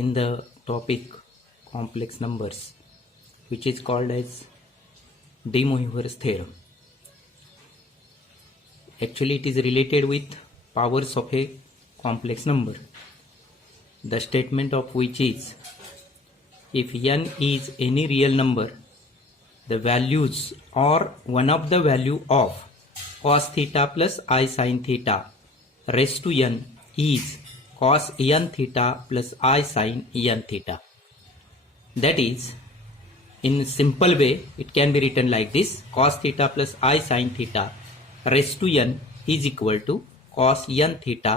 in the topic complex numbers, which is called as de Moivre's theorem. Actually, it is related with powers of a complex number, the statement of which is, if n is any real number, the values or one of the value of cos theta plus I sin theta raised to n is cos n theta plus I sin n theta. That is, in simple way, it can be written like this: cos theta plus I sin theta raised to n is equal to cos n theta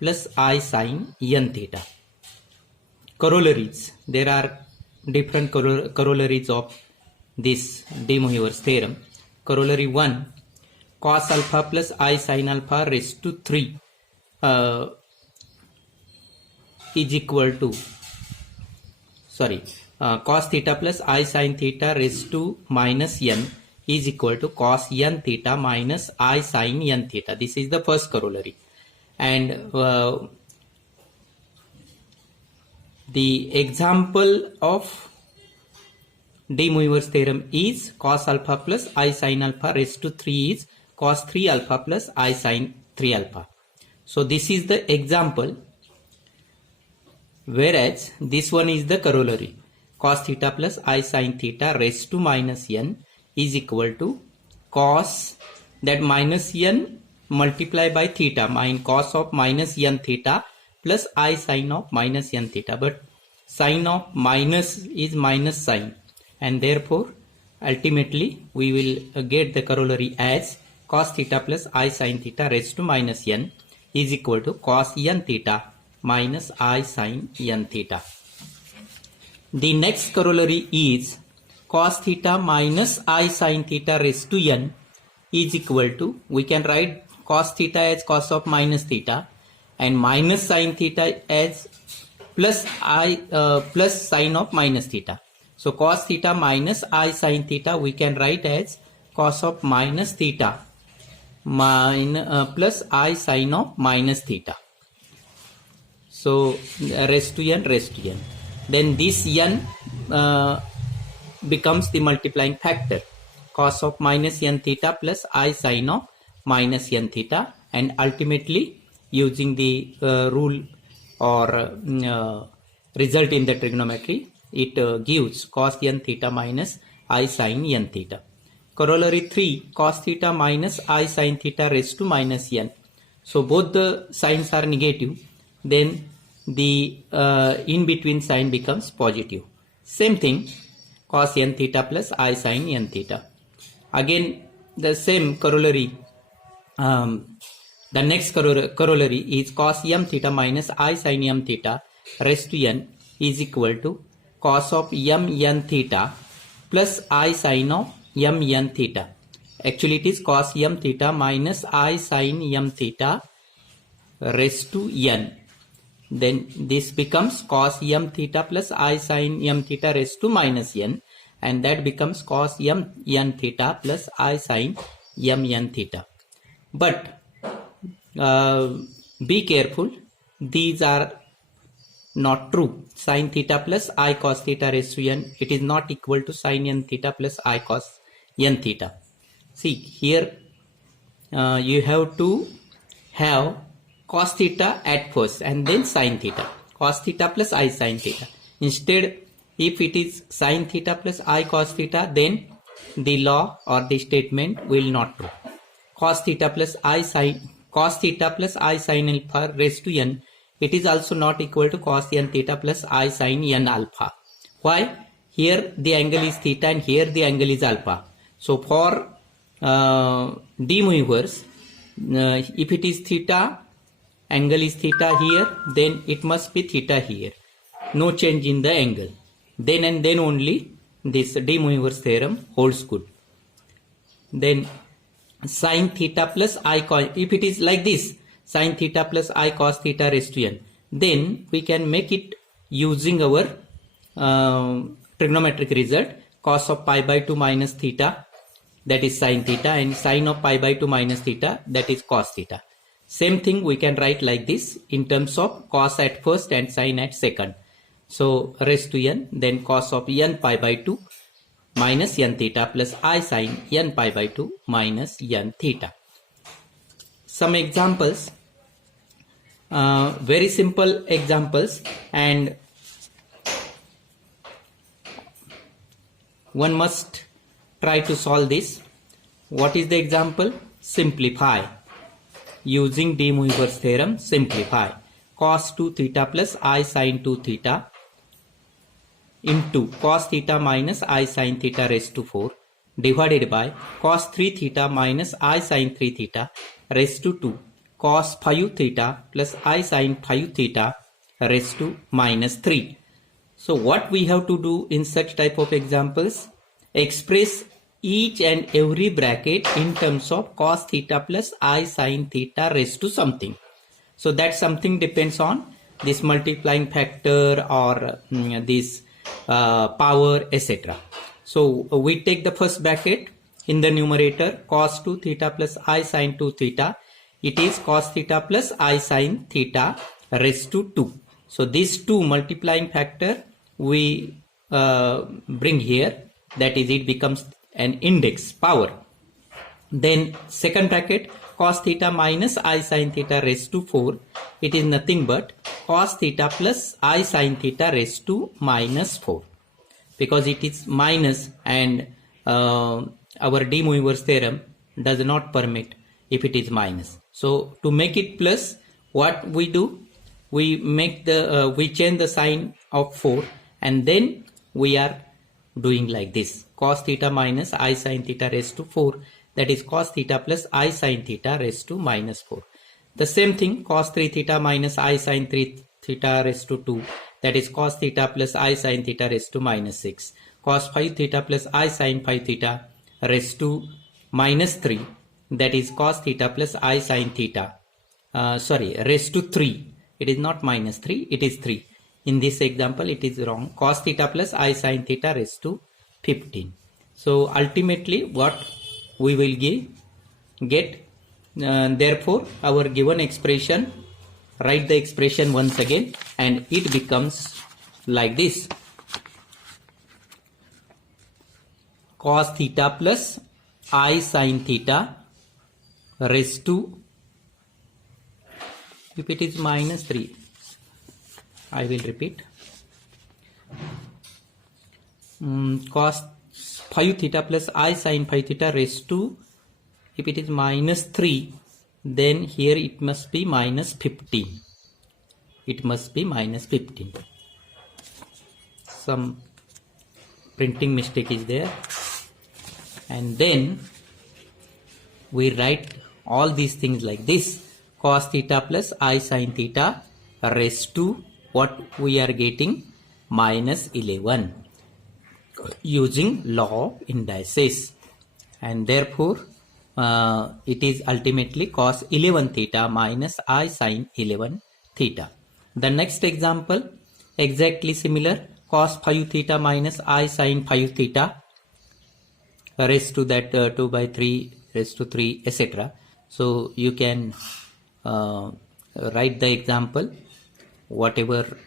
plus I sin n theta. Corollaries. There are different corollaries of this de Moivre's theorem. Corollary 1, cos alpha plus I sin alpha raised to 3 is equal to, cos theta plus I sin theta raised to minus n is equal to cos n theta minus I sin n theta. This is the first corollary. And the example of de Moivre's theorem is cos alpha plus I sin alpha raised to 3 is cos 3 alpha plus I sin 3 alpha. So this is the example, whereas this one is the corollary. Cos theta plus I sin theta raised to minus n is equal to cos, that minus n multiplied by theta, cos of minus n theta plus I sin of minus n theta. But sin of minus is minus sin, and therefore ultimately we will get the corollary as cos theta plus I sin theta raised to minus n is equal to cos n theta minus I sin n theta. The next corollary is cos theta minus I sin theta raised to n is equal to, we can write cos theta as cos of minus theta and minus sin theta as plus sin of minus theta. So cos theta minus I sin theta we can write as cos of minus theta plus I sin of minus theta. So raised to n. Then this n becomes the multiplying factor, cos of minus n theta plus I sin of minus n theta, and ultimately using the rule or result in the trigonometry, it gives cos n theta minus I sin n theta. Corollary 3, cos theta minus I sin theta raised to minus n. So both the signs are negative, then the in between sign becomes positive. Same thing, cos n theta plus I sin n theta. Again the same corollary. The next corollary is cos m theta minus I sin m theta raised to n is equal to cos of m n theta plus I sin of m n theta. Actually it is cos m theta minus I sin m theta raised to n. Then this becomes cos m theta plus I sin m theta raised to minus n, and that becomes cos m n theta plus I sin m n theta. But be careful, these are not true. Sin theta plus I cos theta raised to n, it is not equal to sin n theta plus I cos n theta. See here, you have to have cos theta at first and then sin theta. Cos theta plus I sin theta. Instead, if it is sin theta plus I cos theta, then the law or the statement will not true. Cos theta plus I sin alpha raised to n, it is also not equal to cos n theta plus I sin n alpha. Why? Here the angle is theta and here the angle is alpha. So for de Moivre's, if it is theta, angle is theta here, then it must be theta here. No change in the angle. Then and then only this de Moivre's theorem holds good. Then sin theta plus I cos, if it is like this, sin theta plus I cos theta raised to n, then we can make it using our trigonometric result, cos of pi by 2 minus theta, that is sin theta, and sin of pi by 2 minus theta, that is cos theta. Same thing we can write like this in terms of cos at first and sin at second. So raised to n, then cos of n pi by 2 minus n theta plus I sin n pi by 2 minus n theta. Some examples, very simple examples, and one must try to solve this. What is the example? Simplify. Using de Moivre's theorem, simplify. Cos 2 theta plus I sin 2 theta into cos theta minus I sin theta raised to 4 divided by cos 3 theta minus I sin 3 theta raised to 2 cos 5 theta plus I sin 5 theta raised to minus 3. So what we have to do in such type of examples? Express each and every bracket in terms of cos theta plus I sin theta raised to something. So that something depends on this multiplying factor or this power, etc. So we take the first bracket in the numerator, cos 2 theta plus I sin 2 theta. It is cos theta plus I sin theta raised to 2. So these two multiplying factor we bring here, that is, it becomes an index power. Then second bracket, cos theta minus I sin theta raised to 4. It is nothing but cos theta plus I sin theta raised to minus 4. Because it is minus, and our de Moivre's theorem does not permit if it is minus. So to make it plus, what we do? We make the we change the sign of 4, and then we are doing like this: cos theta minus I sin theta raised to 4. That is cos theta plus I sin theta raised to minus 4. The same thing, cos 3 theta minus I sin 3 theta raised to 2. That is cos theta plus I sin theta raised to minus 6. Cos 5 theta plus I sin 5 theta raised to minus 3. That is cos theta plus I sin theta. Raised to 3. It is not minus 3, it is 3. In this example, it is wrong. Cos theta plus I sin theta raised to 15. So ultimately, what we will get, therefore, our given expression, write the expression once again, and it becomes like this: cos theta plus I sin theta raised to, if it is minus 3, I will repeat, cos 5 theta plus I sin 5 theta raised to, if it is minus 3, then here it must be minus 15. It must be minus 15. Some printing mistake is there. And then we write all these things like this: cos theta plus I sin theta raised to, what we are getting, minus 11, using law of indices. And therefore it is ultimately cos 11 theta minus I sin 11 theta. The next example, exactly similar: cos 5 theta minus I sin 5 theta raised to that 2 by 3 raised to 3, etc. So you can write the example, whatever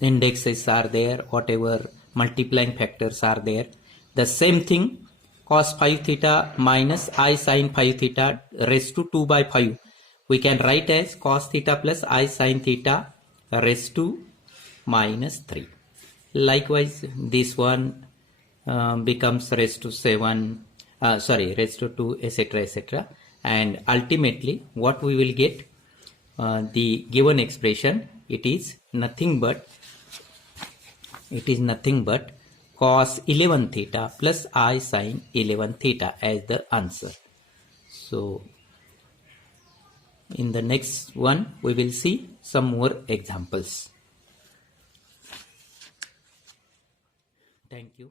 indexes are there, whatever multiplying factors are there. The same thing, cos 5 theta minus I sin 5 theta raised to 2 by 5, we can write as cos theta plus I sin theta raised to minus 3. Likewise, this one becomes raised to 7, raised to 2, etc., etc. And ultimately, what we will get, the given expression, it is nothing but cos 11 theta plus I sin 11 theta as the answer. So in the next one, we will see some more examples. Thank you.